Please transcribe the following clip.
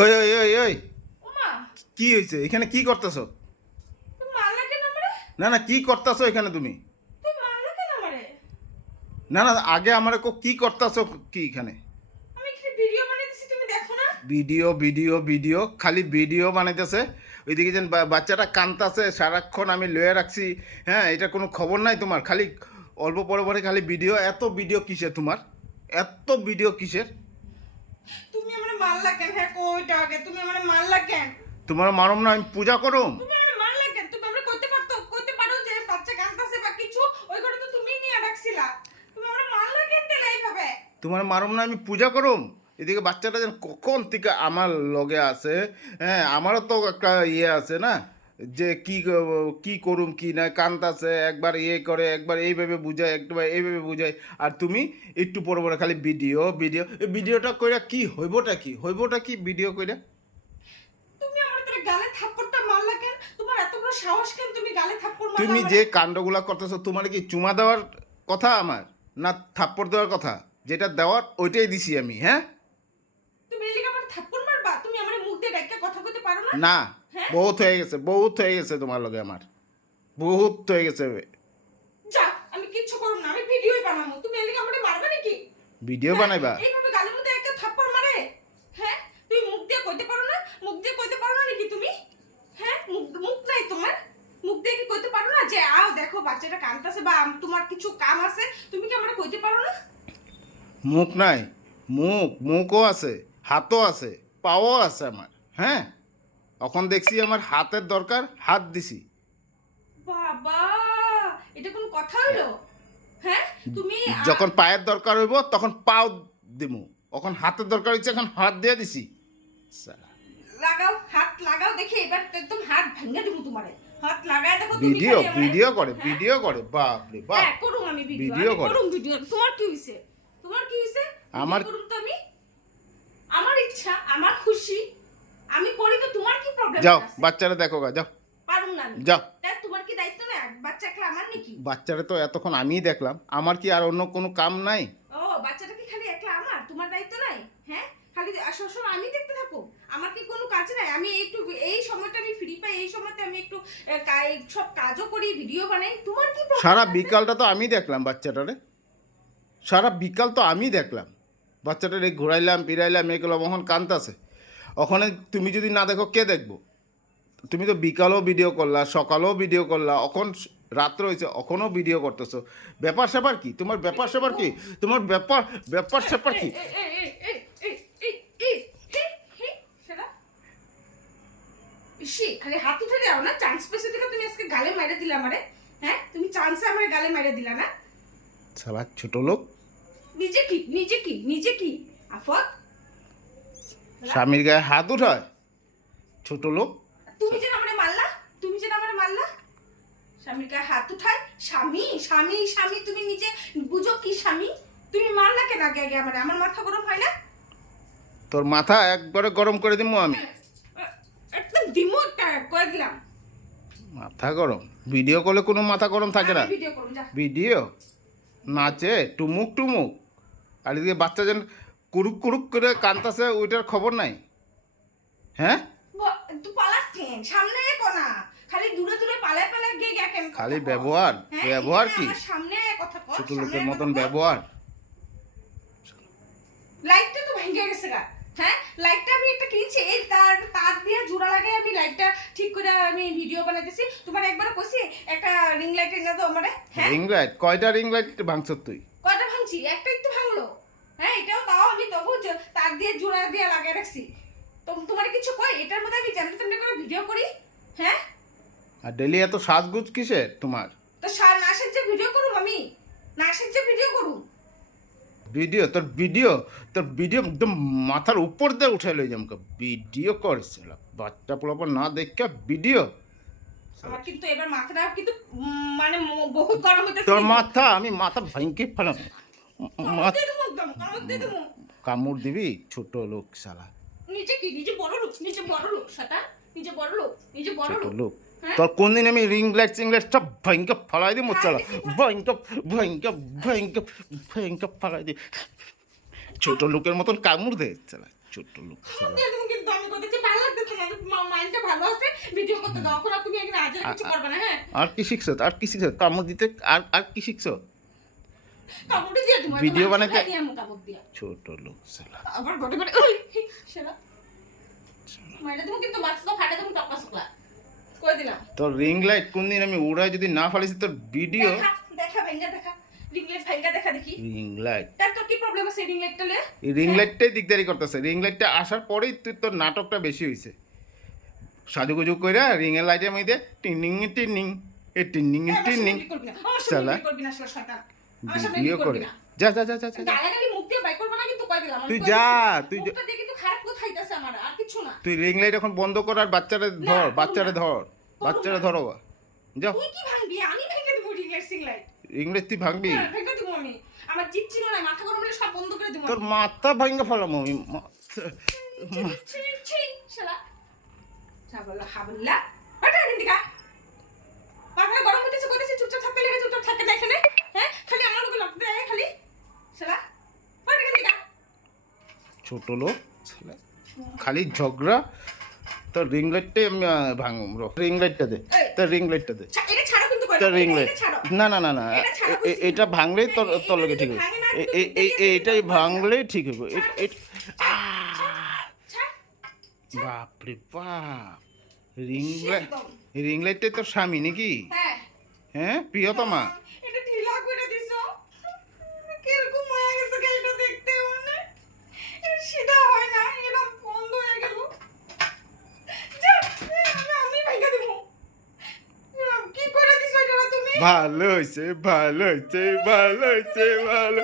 ওই ওই ওই ওই ওমা, কি হয়েছে এখানে? কি করতেছো? তুমি মারলা কেন আমারে? না না, কি করতেছো এখানে তুমি? তুমি মারলা কেন আমারে? না না, আগে আমারে কি করতেছো? কি এখানে আমি এখানে ভিডিও বানাইতেছি, তুমি দেখো না? ভিডিও ভিডিও ভিডিও, খালি ভিডিও বানাইতেছে। ওইদিকে যেন বাচ্চাটা কাঁদতাছে সারাক্ষণ, আমি লয়ে রাখছি। হ্যাঁ, এটা কোনো খবর নাই তোমার? খালি অল্প পরে পরে খালি ভিডিও। এত ভিডিও কিসের তোমার? এত ভিডিও কিসের? তুমি আমারে মারলা কেন? হ্যাঁ, কইটা আগে তুমি আমারে মারলা কেন? তোমার মারম না, আমি পূজা করুম? তুমি আমারে মারলা কেন? তুমি আমারে কইতে পারো যে বাচ্চা কাঁদতাছে বা কিছু, ওই ঘরে তো তুমিই নিয়ে রাখছিলা। তুমি আমারে মারলা কেন তেলে এইভাবে? তোমার মারম না, আমি পূজা করুম? এদিকে বাচ্চাটা যেন কখন থেকে আমার লগে আছে। হ্যাঁ, আমারও তো একটা ইয়ে আছে না, যে কি করুম কি না। কান্তাছে, একবার ইয়ে করে, একবার এইভাবে বুঝায়, একবার এইভাবে বুঝায়। আর তুমি একটু পরে পরে খালি ভিডিও ভিডিও। এই ভিডিওটা কইরা কি হইবটা? কি হইবটা? কি ভিডিও কইরা? তুমি আমারে তোর গালে থাপ্পড়টা মারলা কেন? তোমার এত বড় সাহস কেন তুমি গালে থাপ্পড় মারলা তুমি আমারে? যে কাণ্ডগুলা করতেছো, তোমার কি চুমা দেওয়ার কথা আমার, না থাপ্পড় দেওয়ার কথা? যেটা দেওয়ার ওইটাই দিছি আমি। হ্যাঁ, তুমি এলিগে আমারে থাপ্পড় মারবা? তুমি আমারে মুখ দিয়ে ডাইক্কা কথা কইতে পারো না? না, হ্যাঁ? বহুত হয়ে গেছে, বহুত হয়ে গেছে তোমার লগে আমার, বহুত হয়ে গেছে। যা, আমি কিচ্ছু করব না, আমি ভিডিওই বানাবো। তুমি এলিগে আমারে মারবা নাকি? ভিডিও হ্যাঁ, বানাইবা? এইভাবে গালের মধ্যে একটা থাপ্পড় মারে? হ্যাঁ, তুমি মুখ দিয়ে কইতে পারো না? মুখ দিয়ে কইতে পারো না নাকি তুমি? হ্যাঁ, মুখ মুখ নাই তোমার? মুখ দিয়ে কি কইতে পারো না যে আও দেখো বাচ্চাটা কাঁদতাছে বা তোমার কিছু কাম আছে, তুমি কি আমারে কইতে পারো না? মুখ নাই? মুখও আছে, হাতও আছে, পাও আছে আমার। হ্যাঁ, এখন দেখছি আমার হাতের দরকার, হাত দিছি। বাবা, এটা কোন কথা হইলো? হ্যাঁ, তুমি যখন পায়ের দরকার হইব তখন পাও দিমু, এখন হাতের দরকার হচ্ছে, এখন হাত দিয়ে দিছি। সালা। লাগাও, হাত লাগাও দেখি, এবার তো একদম হাত ভেঙে দিব তোমারে। হাত লাগায় দেখো তুমি ভিডিও খালি আমারে। ভিডিও করে, হ্যাঁ? ভিডিও করে, বাপ রে বাপ। হ্যাঁ, করুম আমি ভিডিও। ভিডিও আমি করে। করুম ভিডিও। তোমার কি হইছে? তোমার কি হইছে? আমার ভিডিও করুম তো আমি। আমার ইচ্ছা, আমার খুশি। আমি করি তো, তোমার কি প্রবলেম যাও, আছে? বাচ্চারা দেখো গা, যাও পারুম না আমি। যাও। তাই তোমার কি দায়িত্ব না? বাচ্চাকে আমার নাকি? বাচ্চারা তো এতক্ষণ আমিই দেখলাম, আমার কি আর অন্য কোনো কাম নাই? ও, বাচ্চাটা কি খালি একলা আমার? তোমার দায়িত্ব নাই? হ্যাঁ? খালি সবসময় আমি দেখতে থাকো? আমার কি কোনো কাজ নাই? আমি একটু এই সময়টা আমি ফ্রি পাই, এই সময়তে আমি একটু সব কাজও করি, ভিডিও বানাই। তোমার কি প্রবলেম সারা আছে? বিকালটা তো আমি দেখলাম বাচ্চাটারে, সারা বিকাল তো আমি দেখলাম বাচ্চাটারে, ঘুরাইলাম ফিরাইলাম, এগুলো কখন কান্দতেছে। ওখানে তুমি যদি না দেখো, কে দেখবো? তুমি তো বিকালও ভিডিও করলা, সকালেও ভিডিও করলা, এখন রাত্র হয়েছে, এখনও ভিডিও করতেছো। ব্যাপার স্যাপার কি তোমার? ব্যাপার স্যাপার কি তোমার? ব্যাপার স্যাপার কি? এই, এই, এই, এই, এই, এই, এই, হে, হে, শালা। ইসি, খালি হাত উঠে দাও না, চান্স পেছে দেখে তুমি আজকে গালে মাইরে দিলা আমারে। হ্যাঁ, তুমি চান্সে আমার গালে মাইরে দিলা না? শালা ছোট লোক, নিজে কি আফত? স্বামীর গায়ে হাত উঠায়, ছোট লোক। তুমি যে আমারে মারলা, তুমি যে আমারে মারলা, স্বামীর গায়ে হাত উঠায়? স্বামী স্বামী স্বামী, তুমি নিজে বুঝো কি স্বামী? তুমি মারলা কেন আগে আগে আমারে? আমার মাথা গরম হয় না? তোর মাথা একবারে গরম করে দিবো আমি। একদম দিমু একটা করে দিলাম। মাথা গরম? ভিডিও করলে কোনো মাথা গরম থাকে না। আমি ভিডিও করব, যা। ভিডিও নাচে টুমুক টুমুক, আর এদিকে বাচ্চা যেন কুরুক কুরুক করে কান্তাছে, ওইটার খবর নাই। হ্যাঁ, তুই পালাস কেন? সামনে কোনা, খালি দূরে দূরে পালায় পালায় গিয়ে গিয়ে কেন কথা খালি কস? ব্যবহার, হ্যাঁ, ব্যবহার এখানে কি? আমার সামনে কথা কস, ছোট সামনে লোকের কথা মতন কস। ব্যবহার। লাইটটা তো ভেঙে গেছে গা। হ্যাঁ, লাইটটা আমি একটা কিনছি, এই তার তার দিয়ে জোড়া লাগাই আমি লাইটটা ঠিক করে আমি ভিডিও বানাইতেছি। তোমার একবার কইছি একটা রিং লাইট এনে দাও আমারে। হ্যাঁ, রিং লাইট? কয়টা রিং লাইট ভাঙছ তুই? কয়টা ভাঙছি? একটাই তো ভাঙলো। হ্যাঁ, এটাও তাও আমি তবু তার দিয়ে জোড়া দিয়ে লাগিয়ে রাখছি। তো তোমার কিছু কই? এটার মধ্যে আমি চ্যানেল চ্যানেল করে ভিডিও করি। হ্যাঁ, আর ডেলি এত সাজগুজ কিসের তোমার? তো নাচের যে ভিডিও করুম আমি, নাচের যে ভিডিও করুম। ভিডিও? তোর ভিডিও একদম মাথার উপর দিয়ে উঠে লই যামকে। ভিডিও করেছিল বাচ্চা পোলাপন না দেখে ভিডিও। আমার কিন্তু এবার মাথাটা কিন্তু মানে বহুত গরম হইতেছে। তোর মাথা, আমি মাথা ভাঙকে ফেলাম। কামড় দিয়ে দেবো একদম, কামড় দিয়ে দেবো। কামড় দিবি? ছোট লোক শালা, নিজে কি? নিজে বড় লোক, নিজে বড় লোক সেটা। নিজে বড় লোক, নিজে বড় ছোট লোক। লোক। হ্যাঁ? তোর কোনদিন আমি রিং লাইট সিংলাইট সব ভাঙকে ফলাই দিব চালা, ভাঙকে ভাঙকে ভাঙকে ভাঙকে ফলাই দি। ছোট লোকের মতন কামড় দে চালা। ছোট্ট লোক কামড় দিয়ে তুমি কিন্তু আমি করতেছি ভালো লাগতেছে না মাইন্ডটা ভালো আছে ভিডিও করতে দাও এখন আর তুমি এখানে আজের কিছু করবে না হ্যাঁ আর কি শিখছো আর কি শিখছো কামড় দিতে আর কি শিখছো কামড় দিয়ে তুমি ভিডিও বানাতে কামড় দিয়া ছোট লোক শালা আবার গড়ে গড়ে ওই শালা মাইরা তুমি কিন্তু মাছ তো ফাটে তুমি টপকা শুকলা কই দিলাম তোর রিং লাইট কোনদিন আমি উড়াই যদি না ফালিছি তোর ভিডিও দেখা ভাইঙ্গা দেখা রিং লাইট ভাইঙ্গা দেখা দেখি রিং লাইট তার তো কি প্রবলেম আছে রিং লাইটটা লে এই রিং লাইটটাই দিকদারি করতেছে রিং লাইটটা আসার পরেই তুই তোর নাটকটা বেশি হয়েছে সাজুগুজু কইরা রিং এর লাইটের মধ্যে টিনিং টিনিং এ টিনিং টিনিং শালা করবি না শালা শয়তান আমার সামনে ভিডিও করবি করে না যা যা যা যা যা। গালাগালি মুখ দিয়ে বাই করবে না কিন্তু কই দিলাম তুই যা তুই যা। মুখটা দেখি তো খারাপ কথা হইতাছে আমার আর কিছু না তুই রিং লাইট এখন বন্ধ কর আর বাচ্চারে ধর করবো বাচ্চারে না। ধর বাচ্চারে ধরো যা তুই কি ভাঙবি আমি ভেঙে দেবো ring light Singh light ring light তুই ভাঙবি ভেঙে দেবো আমি আমার জিত ছিল না মাথা গরম হলে সব বন্ধ করে দেবো তোর মাথা ভাঙা ফেলাম আমি শালা ছাগলা হাবলা ওটা দিকা মাথা গরম হতেছে কইতেছি চুপচাপ থাকতে লেগে চুপচাপ থাকতে দেখে না হ্যাঁ খালি আমার লোকে লাগতে দেয় খালি শালা ওটা দিকা ছোট লোক শালা। খালি ঝগড়া তোর রিং লাইটটাই আমি ভাঙব রিং লাইটটা দে তোর রিং লাইটটা দে এটা ছাড়ো কিন্তু কই তোর রিং লাইট এটা ছাড়ো না না না না এটা ছাড়ো বলছি। এটা ভাঙলেই তোর তোর লগে ঠিক হবে এইটাই ভাঙলেই ঠিক হবে ছাড় বাপরে বাপ রিং সে লাইট একদম। রিং লাইটটাই তোর স্বামী নাকি হ্যাঁ হ্যাঁ প্রিয়তমা এটা ঢিলা করে দিছো কিরকম হয়ে গেছে কে এটা দেখতে মানে সিধা হয় না এরকম বন্ধ হয়ে গেল যা, আমি ভাইগা দেব কি করে দিছো এটা তুমি ভালো হয়েছে ভালো হয়েছে ভালো হয়েছে ভালো